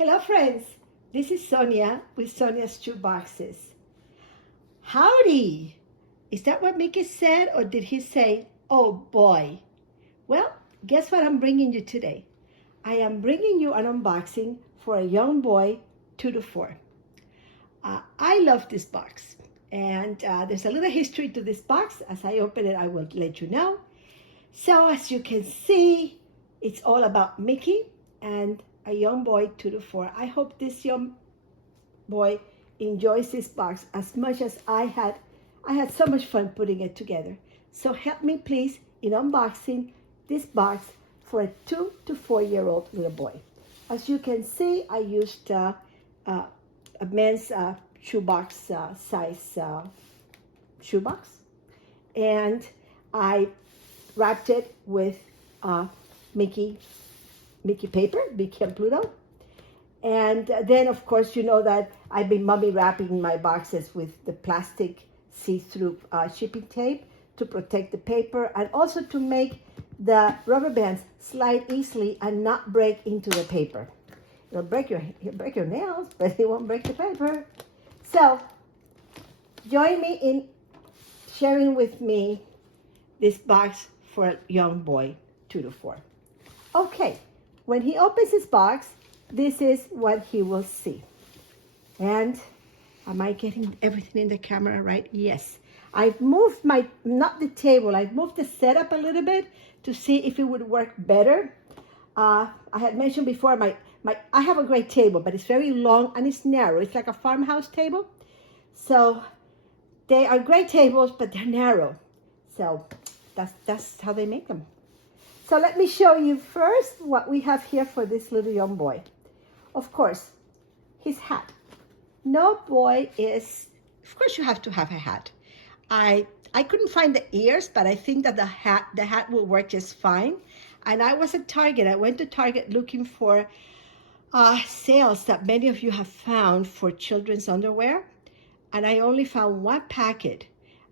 Hello friends, this is Sonia with Sonia's Shoe Boxes. Howdy! Is that what Mickey said, or did he say, oh boy? Well, guess what I'm bringing you today? I am bringing you an unboxing for a young boy, 2 to 4. I love this box, and there's a little history to this box. As I open it, I will let you know. So as you can see, it's all about Mickey and a young boy, 2 to 4. I hope this young boy enjoys this box as much as I had. I had so much fun putting it together. So help me please in unboxing this box for a 2 to 4-year-old little boy. As you can see, I used a men's shoebox size shoebox, and I wrapped it with Mickey paper, Mickey and Pluto. And then, of course, you know that I've been mummy wrapping my boxes with the plastic see-through shipping tape to protect the paper, and also to make the rubber bands slide easily and not break into the paper. It'll break your nails, but it won't break the paper. So, join me in sharing with me this box for a young boy, 2 to 4. Okay. When he opens his box, this is what he will see. And am I getting everything in the camera right? Yes. I've moved not the table, I've moved the setup a little bit to see if it would work better. I had mentioned before, I have a great table, but it's very long and it's narrow. It's like a farmhouse table. So they are great tables, but they're narrow. So that's how they make them. So let me show you first what we have here for this little young boy. Of course, his hat. No boy is, of course you have to have a hat. I couldn't find the ears, but I think that the hat will work just fine. And I was at Target. I went to Target looking for sales that many of you have found for children's underwear. And I only found one packet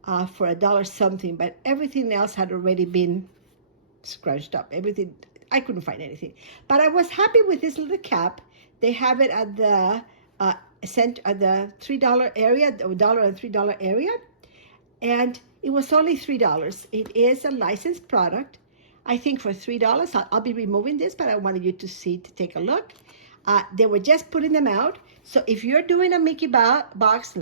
for $1 something, but everything else had already been scrunched up. Everything, I couldn't find anything, but I was happy with this little cap. They have it at the $3 area, the $1 and $3 area, and it was only $3. It is a licensed product. I think for $3. I'll be removing this, but I wanted you to take a look. They were just putting them out, so if you're doing a Mickey box,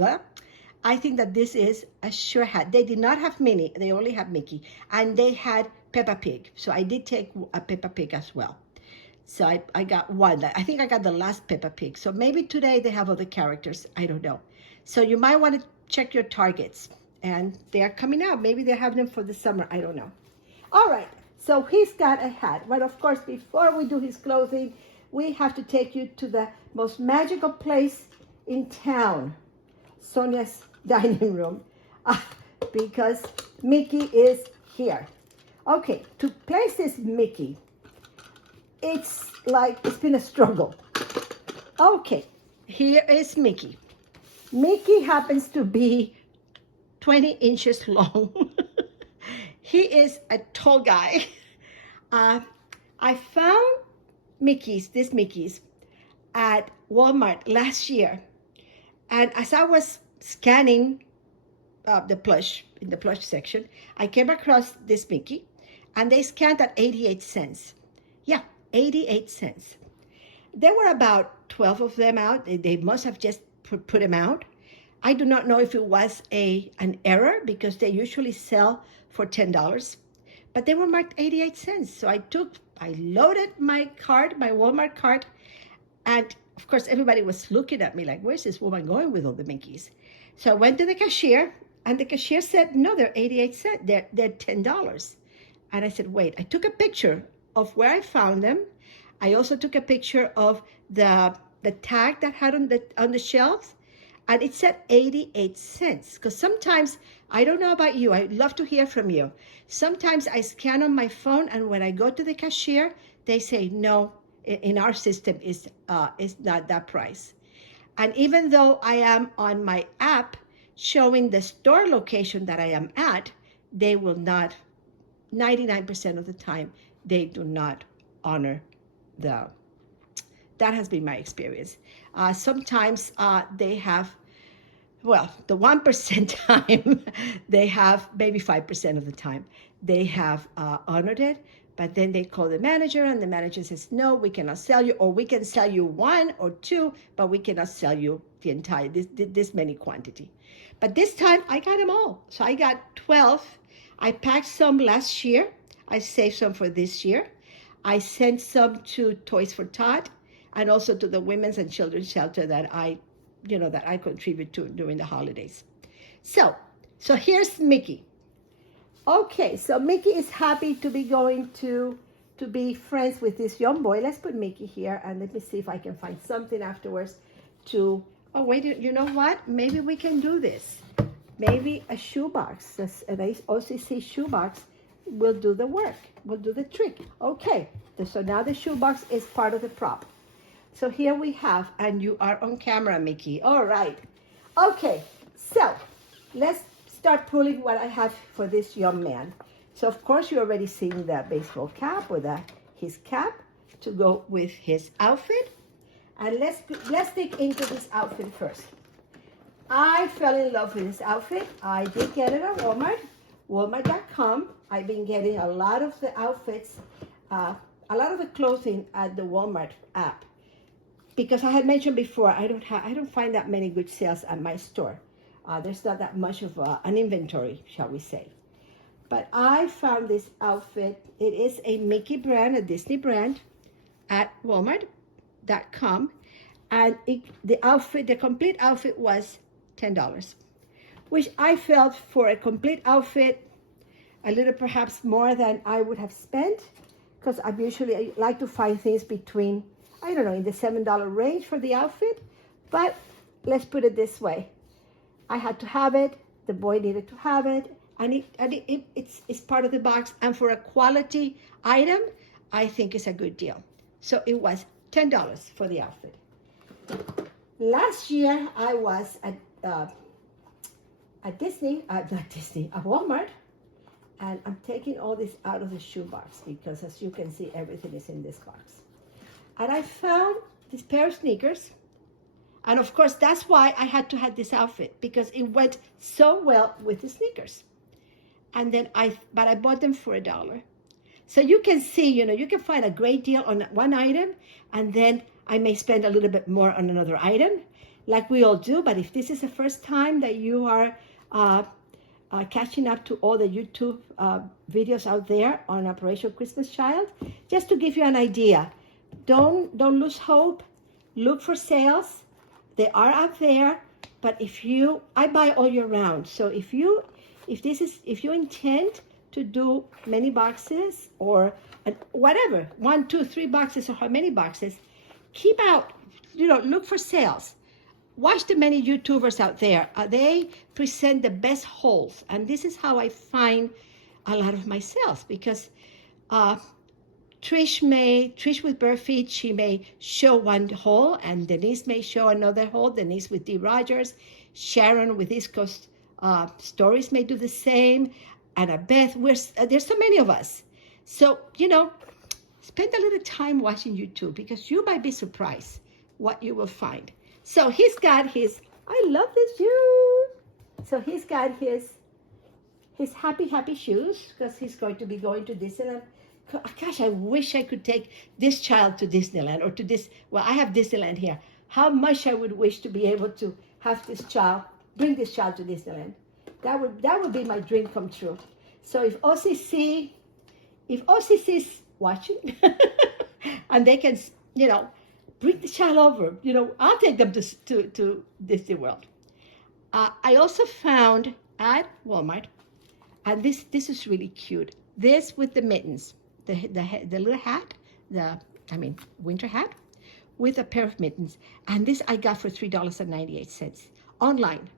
I think that this is a sure hat. They did not have Minnie, they only have Mickey, and they had Peppa Pig. So I did take a Peppa Pig as well. So I got one. I think I got the last Peppa Pig. So maybe today they have other characters. I don't know. So you might want to check your Targets. And they are coming out. Maybe they have them for the summer. I don't know. All right. So he's got a hat. But of course, before we do his clothing, we have to take you to the most magical place in town, Sonia's dining room, because Mickey is here. Okay, to place this Mickey, it's been a struggle. Okay, here is Mickey. Mickey happens to be 20 inches long. He is a tall guy. I found these Mickeys at Walmart last year. And as I was scanning the plush, in the plush section, I came across this Mickey. And they scanned at 88 cents. Yeah, 88 cents. There were about 12 of them out. They must have just put them out. I do not know if it was an error, because they usually sell for $10. But they were marked 88 cents. So I loaded my cart, my Walmart cart. And of course, everybody was looking at me like, where's this woman going with all the Mickeys? So I went to the cashier, and the cashier said, no, they're 88 cents. They're $10. And I said, wait, I took a picture of where I found them. I also took a picture of the tag that had on the shelves, and it said 88 cents. Because sometimes, I don't know about you, I'd love to hear from you. Sometimes I scan on my phone, and when I go to the cashier, they say, no, in our system is not that price. And even though I am on my app showing the store location that I am at, they will not, 99% of the time, they do not honor the That has been my experience. Sometimes they have, well, the 1% time, they have, maybe 5% of the time, they have honored it, but then they call the manager and the manager says, no, we cannot sell you, or we can sell you 1 or 2, but we cannot sell you the entire, this many quantity. But this time I got them all. So I got 12. I packed some last year. I saved some for this year. I sent some to Toys for Tot and also to the Women's and Children's Shelter that I contribute to during the holidays. So here's Mickey. Okay, so Mickey is happy to be going to be friends with this young boy. Let's put Mickey here, and let me see if I can find something afterwards to, oh wait, you know what? Maybe we can do this. Maybe a shoebox, an OCC shoebox will do the work, will do the trick. Okay, so now the shoebox is part of the prop. So here we have, and you are on camera, Mickey. All right. Okay, so let's start pulling what I have for this young man. So of course you're already seeing the baseball cap or his cap to go with his outfit. And let's dig into this outfit first. I fell in love with this outfit. I did get it at Walmart, walmart.com. I've been getting a lot of the outfits, a lot of the clothing at the Walmart app. Because I had mentioned before, I don't find that many good sales at my store. There's not that much of an inventory, shall we say. But I found this outfit. It is a Mickey brand, a Disney brand, at Walmart.com, and the complete outfit was $10, which I felt for a complete outfit a little perhaps more than I would have spent, because I like to find things between, I don't know, in the $7 range for the outfit. But let's put it this way. I had to have it, the boy needed to have it, and it's part of the box. And for a quality item, I think it's a good deal. So it was $10 for the outfit. Last year, I was at Walmart, and I'm taking all this out of the shoebox because, as you can see, everything is in this box. And I found this pair of sneakers. And of course, that's why I had to have this outfit, because it went so well with the sneakers. And then I bought them for $1. So you can see, you can find a great deal on one item, and then I may spend a little bit more on another item, like we all do. But if this is the first time that you are catching up to all the YouTube videos out there on Operation Christmas Child, just to give you an idea, don't lose hope. Look for sales. They are out there, but I buy all year round. So if you intend to do many boxes or whatever, 1, 2, 3 boxes or how many boxes, keep out, look for sales. Watch the many YouTubers out there. They present the best hauls, and this is how I find a lot of my sales, because Trish with Bare Feet, she may show one haul, and Denise may show another haul. Denise with D. Rogers, Sharon with East Coast Stories may do the same, and Beth. There's so many of us. So, spend a little time watching YouTube, because you might be surprised what you will find. So he's got his, I love this shoe. So he's got his happy shoes, because he's going to be going to Disneyland. Gosh, I wish I could take this child to Disneyland, or to this, well, I have Disneyland here. How much I would wish to be able to have bring this child to Disneyland. That would be my dream come true. So if OCC is watching, and they can, bring the child over, I'll take them to Disney World. I also found at Walmart, and this is really cute. This with the mittens. The little hat, winter hat, with a pair of mittens. And this I got for $3.98 online.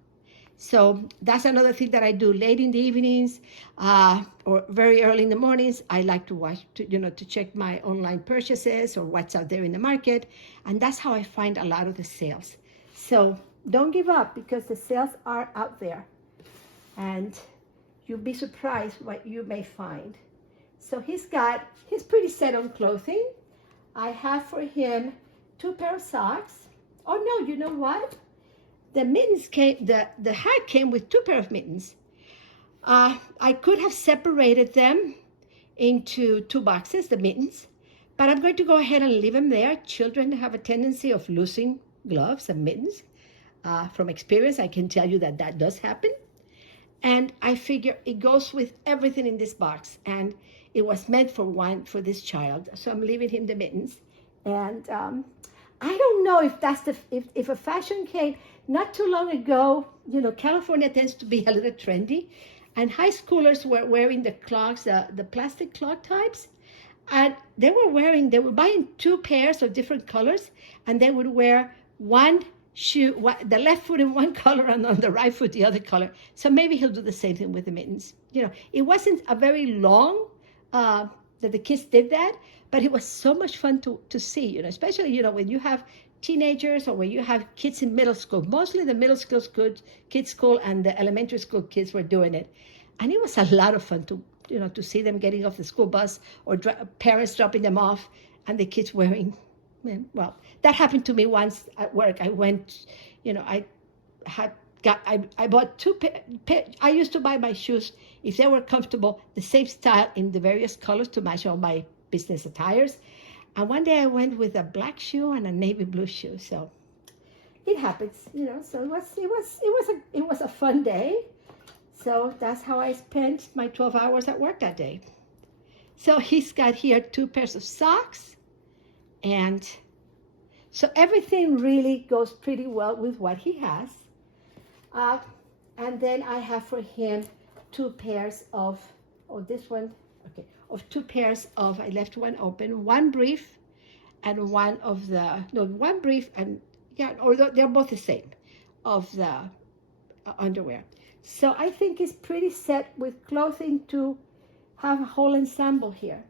So that's another thing that I do late in the evenings or very early in the mornings. I like to watch, to check my online purchases or what's out there in the market. And that's how I find a lot of the sales. So don't give up, because the sales are out there. And you'll be surprised what you may find. So he's pretty set on clothing. I have for him 2 pair of socks. Oh no, you know what? The mittens came, the hat came with 2 pair of mittens. I could have separated them into 2 boxes, the mittens, but I'm going to go ahead and leave them there. Children have a tendency of losing gloves and mittens. From experience, I can tell you that that does happen. And I figure it goes with everything in this box, and it was meant for this child. So I'm leaving him the mittens. And I don't know if that's if a fashion came not too long ago. You know, California tends to be a little trendy, and high schoolers were wearing the clogs, the plastic clog types, and they were buying 2 pairs of different colors, and they would wear one shoe, the left foot in one color and on the right foot the other color. So maybe he'll do the same thing with the mittens. You know, it wasn't a very long that the kids did that, but it was so much fun to see, you know, especially, you know, when you have teenagers or when you have kids in middle school. Mostly the middle school kids school and the elementary school kids were doing it. And it was a lot of fun to see them getting off the school bus or parents dropping them off and the kids wearing. Well, that happened to me once at work. I went, you know, I bought 2 pairs. I used to buy my shoes, if they were comfortable, the same style in the various colors to match all my business attires. And one day I went with a black shoe and a navy blue shoe. So it happens, you know. So it was a fun day. So that's how I spent my 12 hours at work that day. So he's got here 2 pairs of socks. And so everything really goes pretty well with what he has. And then I have for him 2 pairs of, of 2 pairs of, I left one open, one brief and one of the, no, one brief and, yeah, or they're both the same, of the underwear. So I think it's pretty set with clothing to have a whole ensemble here.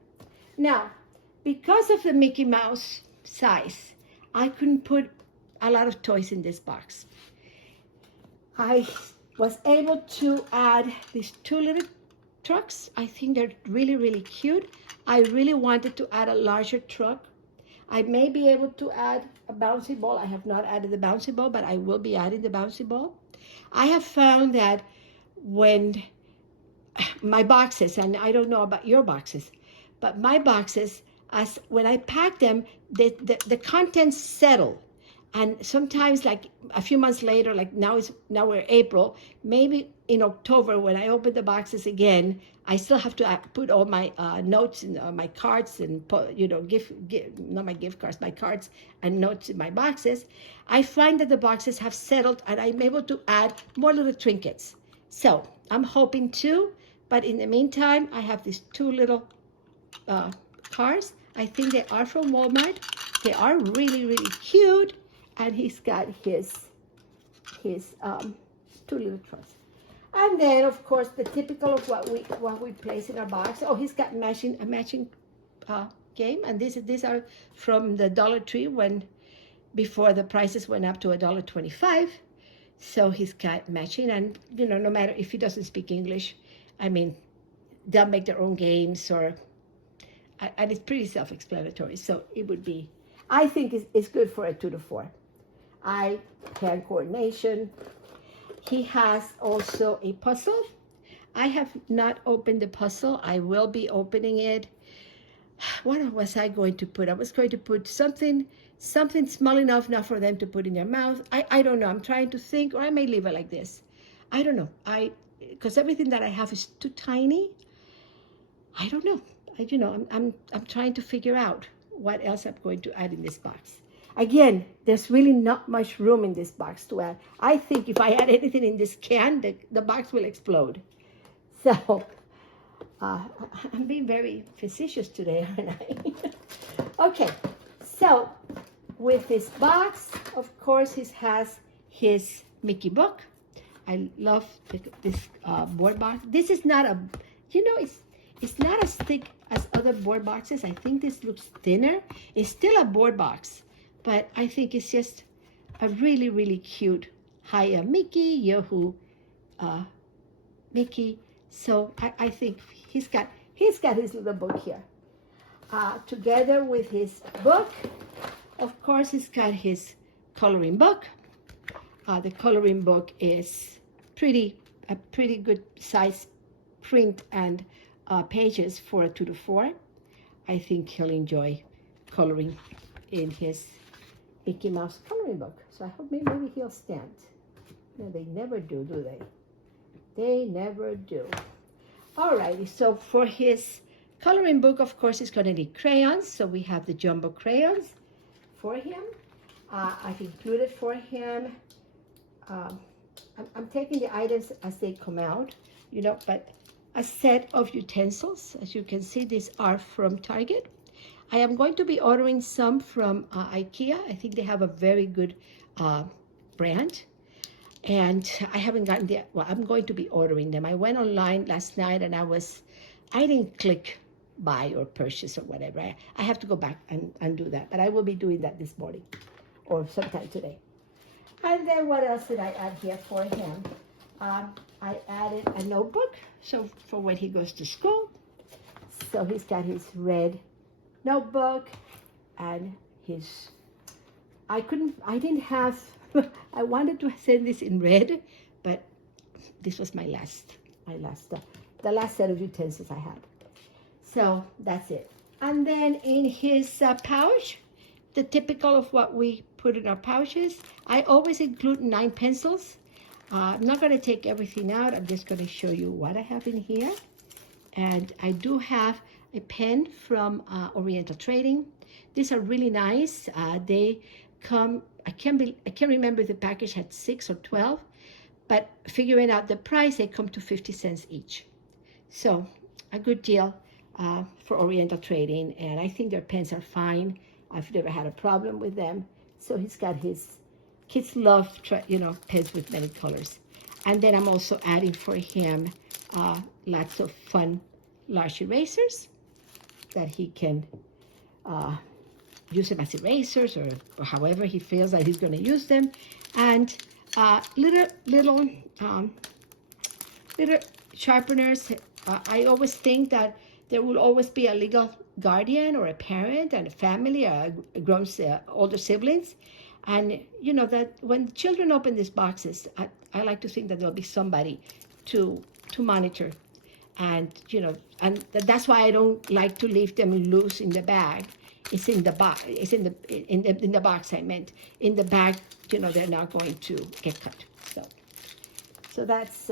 Now, because of the Mickey Mouse size, I couldn't put a lot of toys in this box. I was able to add these 2 little trucks. I think they're really, really cute. I really wanted to add a larger truck. I may be able to add a bouncy ball. I have not added the bouncy ball, but I will be adding the bouncy ball. I have found that when my boxes, and I don't know about your boxes, but my boxes, when I pack them, the contents settle. And sometimes, like a few months later, like now we're April, maybe in October when I open the boxes again, I still have to put all my notes and my cards and, you know, not my gift cards, my cards and notes in my boxes. I find that the boxes have settled and I'm able to add more little trinkets. So I'm hoping to, but in the meantime, I have these 2 little cars. I think they are from Walmart. They are really, really cute. And he's got his 2 little trucks. And then, of course, the typical of what we place in our box. Oh, he's got a matching game. And these are from the Dollar Tree before the prices went up to $1.25. So he's got matching. And, you know, no matter if he doesn't speak English, I mean, they'll make their own games and it's pretty self-explanatory. So it would be, I think it's good for a 2 to 4. Hand coordination. He has also a puzzle. I have not opened the puzzle. I will be opening it. What was I going to put? I was going to put something small enough now for them to put in their mouth. I don't know. I'm trying to think, or I may leave it like this. I don't know. Because everything that I have is too tiny. I don't know. I'm trying to figure out what else I'm going to add in this box. Again, there's really not much room in this box to add. I think if I add anything in this can, the box will explode. So, I'm being very facetious today, aren't I? Okay, so with this box, of course, he has his Mickey book. I love this board box. This is not a, it's not as thick as other board boxes. I think this looks thinner. It's still a board box. But I think it's just a really, really cute Hiya Mickey, Yahoo Mickey. So I think he's got his little book here. Together with his book, of course, he's got his coloring book. The coloring book is a pretty good size print and pages for a 2 to 4. I think he'll enjoy coloring in his Mickey Mouse coloring book. So I hope maybe he'll stand. No, they never do they? They never do. Alrighty, so for his coloring book, of course, he's going to need crayons. So we have the jumbo crayons for him. I've included for him. I'm taking the items as they come out, you know, but a set of utensils. As you can see, these are from Target. I am going to be ordering some from IKEA. I think they have a very good brand. And I haven't gotten the, well, I'm going to be ordering them. I went online last night and I didn't click buy or purchase or whatever. I have to go back and do that. But I will be doing that this morning or sometime today. And then what else did I add here for him? I added a notebook, so for when he goes to school. So he's got his red notebook and his, I didn't have, I wanted to send this in red, but this was the last set of utensils I had. So that's it. And then in his pouch, the typical of what we put in our pouches, I always include 9 pencils. I'm not going to take everything out. I'm just going to show you what I have in here. And I do have a pen from Oriental Trading. These are really nice. They come, I can't remember if the package had 6 or 12, but figuring out the price, they come to 50 cents each. So a good deal for Oriental Trading, and I think their pens are fine. I've never had a problem with them. So he's got his, kids love, pens with many colors. And then I'm also adding for him lots of fun large erasers that he can use them as erasers or however he feels that he's going to use them. And little sharpeners. I always think that there will always be a legal guardian or a parent and a family, grown older siblings. And you know that when children open these boxes, I like to think that there'll be somebody to monitor. And and that's why I don't like to leave them loose in the bag. It's in the box. It's in the box. I meant in the bag. They're not going to get cut. So that's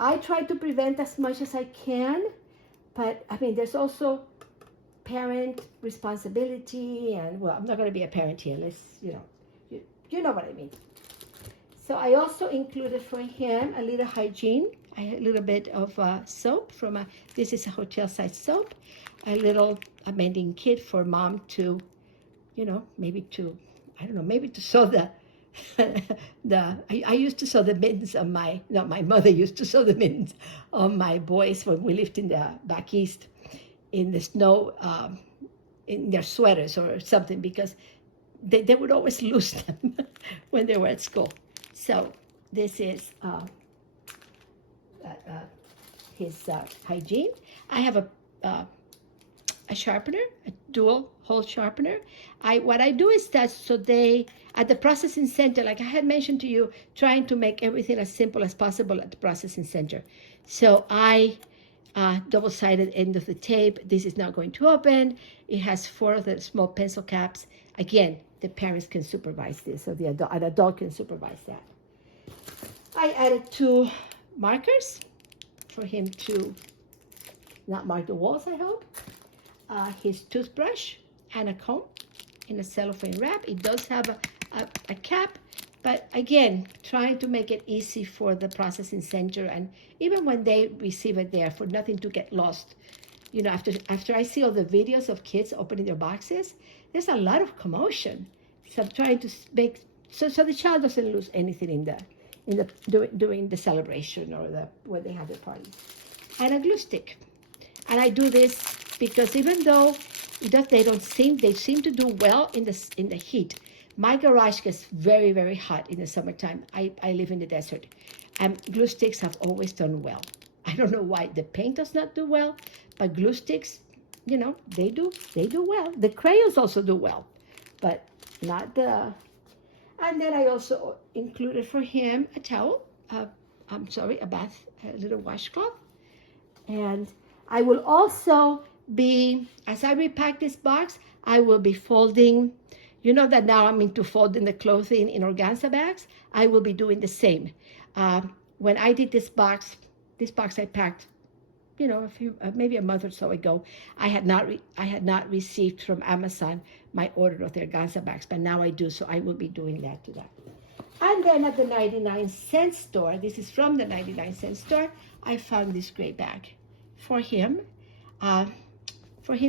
I try to prevent as much as I can, but I mean there's also parent responsibility, and well, I'm not going to be a parent here. Let's you know what I mean. So I also included for him a little hygiene. I had a little bit of soap from this is a hotel size soap, a little mending kit for mom to, maybe to sew the, I used to sew the mittens on my mother used to sew the mittens on my boys when we lived in the back east in the snow, in their sweaters or something, because they would always lose them when they were at school. So this is his hygiene. I have a sharpener, a dual hole sharpener. What I do is that so they at the processing center, like I had mentioned to you, trying to make everything as simple as possible at the processing center. So I double-sided end of the tape. This is not going to open. It has 4 of the small pencil caps. Again, the parents can supervise this, so an adult can supervise that. I added 2 markers for him to not mark the walls, I hope. His toothbrush and a comb in a cellophane wrap. It does have a cap, but again, trying to make it easy for the processing center, and even when they receive it there, for nothing to get lost. After I see all the videos of kids opening their boxes, there's a lot of commotion. So I'm trying to make so the child doesn't lose anything during the celebration or when they have their party. And a glue stick. And I do this because even though they seem to do well in the heat. My garage gets very, very hot in the summertime. I live in the desert, and glue sticks have always done well. I don't know why the paint does not do well, but glue sticks, they do well. The crayons also do well, but not the. And then I also included for him a towel. A bath, a little washcloth. And I will also be, as I repack this box, I will be folding. You know that now I'm into folding the clothing in organza bags. I will be doing the same. When I did this box I packed, maybe a month or so ago. I had not received from Amazon my order of the organza bags, but now I do, so I will be doing that to that. And then at the 99-cent store, this is from the 99-cent store, I found this gray bag for him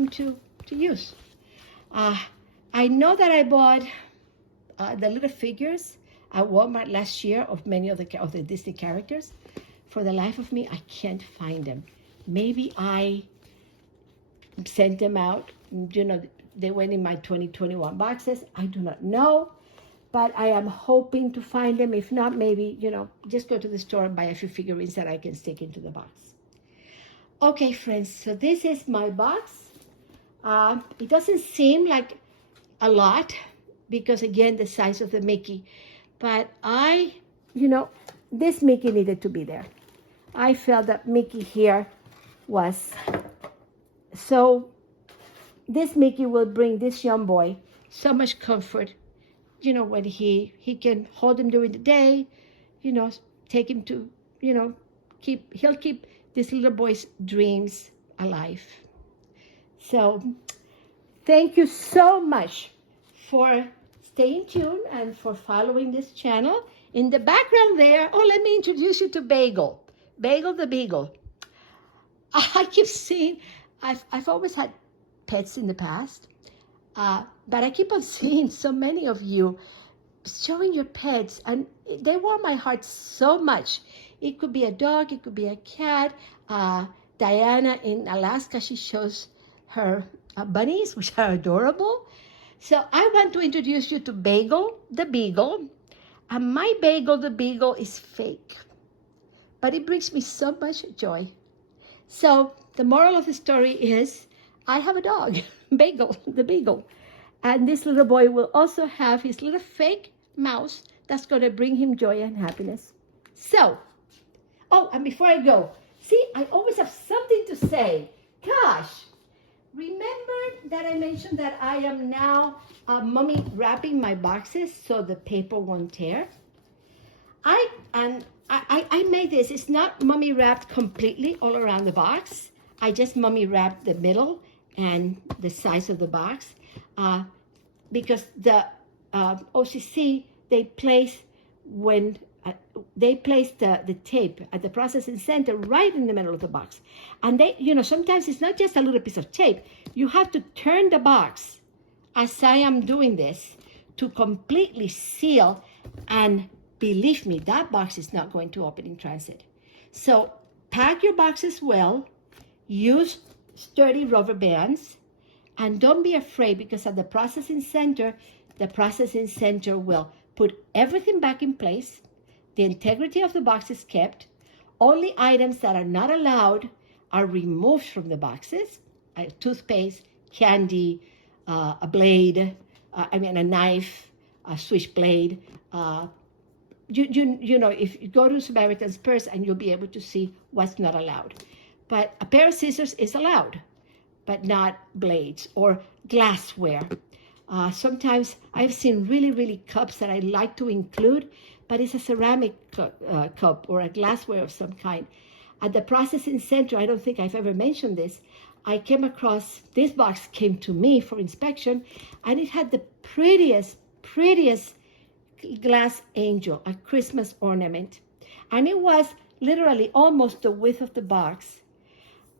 to use. I know that I bought the little figures at Walmart last year of many of the Disney characters. For the life of me, I can't find them. Maybe I sent them out. They went in my 2021 boxes. I do not know, but I am hoping to find them. If not, maybe, just go to the store and buy a few figurines that I can stick into the box. Okay, friends, so this is my box. It doesn't seem like a lot because, again, the size of the Mickey. But this Mickey needed to be there. I felt that Mickey here was so. This Mickey will bring this young boy so much comfort, when he can hold him during the day, take him to, he'll keep this little boy's dreams alive. So thank you so much for staying tuned and for following this channel. In the background there, let me introduce you to Bagel. Bagel the Beagle. I keep seeing, I've always had pets in the past, but I keep on seeing so many of you showing your pets, and they warm my heart so much. It could be a dog, it could be a cat. Diana in Alaska, she shows her bunnies, which are adorable. So I want to introduce you to Bagel the Beagle. And my Bagel the Beagle is fake, but it brings me so much joy. So the moral of the story is, I have a dog, Bagel the Beagle. And this little boy will also have his little fake mouse that's going to bring him joy and happiness. So, and before I go, see, I always have something to say. Gosh, remember that I mentioned that I am now mummy wrapping my boxes so the paper won't tear? I made this. It's not mummy wrapped completely all around the box. I just mummy wrapped the middle and the size of the box because the OCC, they place the tape at the processing center right in the middle of the box. And they, sometimes it's not just a little piece of tape. You have to turn the box, as I am doing this, to completely seal. And believe me, that box is not going to open in transit. So pack your boxes well, use sturdy rubber bands, and don't be afraid, because at the processing center will put everything back in place. The integrity of the box is kept. Only items that are not allowed are removed from the boxes. Toothpaste, candy, a blade, a knife, a switchblade. If you go to Samaritan's Purse, and you'll be able to see what's not allowed. But a pair of scissors is allowed, but not blades or glassware. Sometimes I've seen really cups that I like to include, but it's a ceramic cup or a glassware of some kind. At the processing center, I don't think I've ever mentioned this, I came across, this box came to me for inspection, and it had the prettiest glass angel, a Christmas ornament. And it was literally almost the width of the box.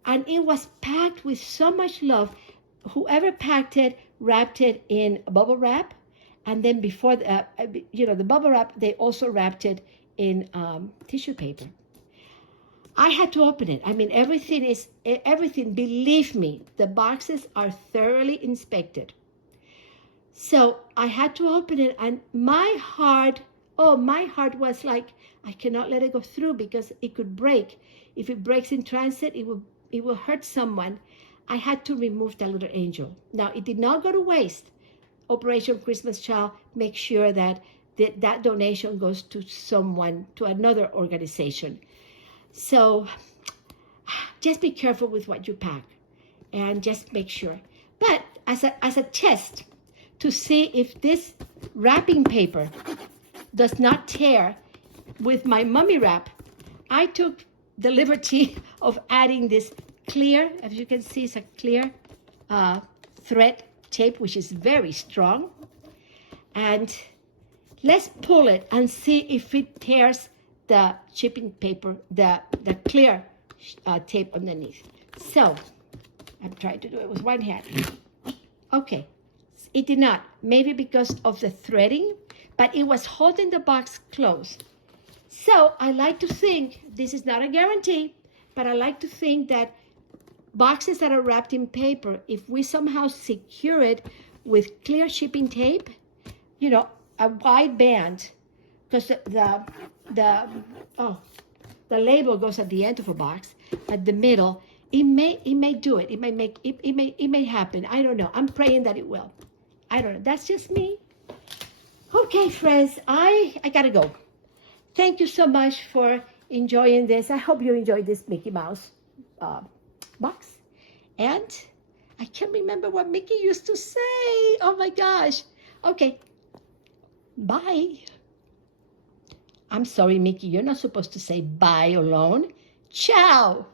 And it was packed with so much love. Whoever packed it wrapped it in bubble wrap, and then before the bubble wrap, they also wrapped it in tissue paper. I had to open it. I mean, everything, believe me, the boxes are thoroughly inspected. So I had to open it, and my heart was like, I cannot let it go through because it could break. If it breaks in transit, it will hurt someone. I had to remove that little angel. Now, it did not go to waste. Operation Christmas Child, make sure that that donation goes to someone, to another organization. So just be careful with what you pack and just make sure. But as a test to see if this wrapping paper does not tear with my mummy wrap, I took the liberty of adding this clear, as you can see, it's a clear thread tape, which is very strong. And let's pull it and see if it tears the shipping paper, the clear tape underneath. So I'm trying to do it with one hand. Okay, it did not. Maybe because of the threading, but it was holding the box closed. So I like to think, this is not a guarantee, but I like to think that boxes that are wrapped in paper, if we somehow secure it with clear shipping tape, you know, a wide band, because the label goes at the end of a box, at the middle, it may do it. It may happen. I don't know. I'm praying that it will. I don't know. That's just me. Okay, friends, I gotta go. Thank you so much for enjoying this. I hope you enjoyed this Mickey Mouse box. And I can't remember what Mickey used to say. Oh my gosh. Okay. Bye. I'm sorry, Mickey. You're not supposed to say bye alone. Ciao.